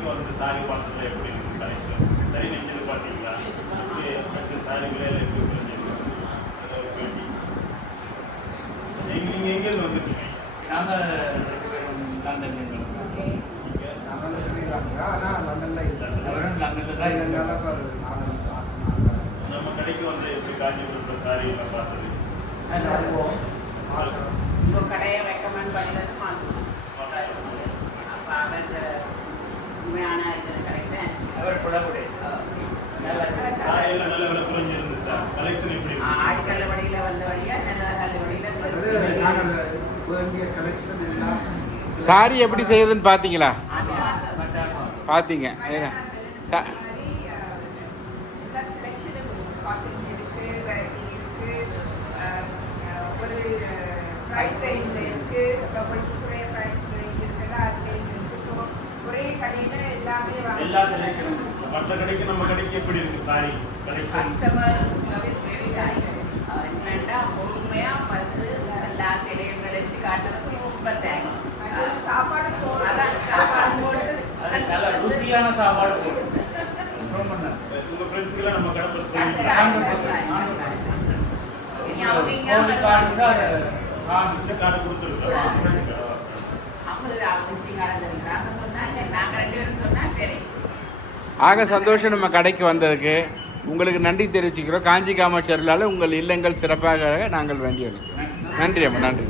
வரைக்கும் வந்து சாரி பார்த்ததுல எப்படி இருக்கு கலெக்ஷன் சரி நெஞ்சது பார்த்தீங்களா சாரி விலையில எப்படி நீங்கள் எங்கேருந்து வந்துருக்கீங்க? நாங்கள் லண்டன் நம்ம கடைக்கு வந்து எப்படி காஞ்சிபுரத்தில் சாரி எல்லாம் பார்த்தது உங்கள் கடையை ரெக்கமெண்ட் பண்ணினது அப்போ அவர் உண்மையான கிடைத்தேன் அவர் புடவுடைய சாரியெல்லாம் நல்ல விலை குறைஞ்சிருந்து சார் கலெக்ஷன் எப்படி ஆட்கள் வழியில் வந்த வழியாக நல்ல வழியில் சாரி எப்படி செய்யுதுன்னு பார்த்தீங்களா? பார்த்தீங்க price range இருக்கு ஒரே price range இருக்குல்ல அது இருக்கு ஒரே கடையில எல்லாமே எல்லா செலக்ஷனும் மற்ற கடைக்கு நம்ம கடைக்கு எப்படி இருக்கு sorry customer service very nice என்னன்னா பொறுமையா வந்து எல்லா சிலையும் விளைச்சு காட்டுறதுக்கு ரொம்ப தேங்க்ஸ் சாப்பாடு சாப்பாடு போட்டு நல்ல ருசியான சாப்பாடு போட்டு ரொம்ப உங்க ஃப்ரெண்ட்ஸ்க்குலாம் நம்ம கடை பஸ் கார்டு கொடுத்துருக்கோம் ஆக சந்தோஷம் நம்ம கடைக்கு வந்ததுக்கு. உங்களுக்கு நன்றி தெரிவிச்சுக்கிறோம். காஞ்சி காமாட்சி அருளால் உங்கள் இல்லங்கள் சிறப்பாக நாங்கள் வேண்டி அளிக்கிறோம். நன்றி அம்மா, நன்றி.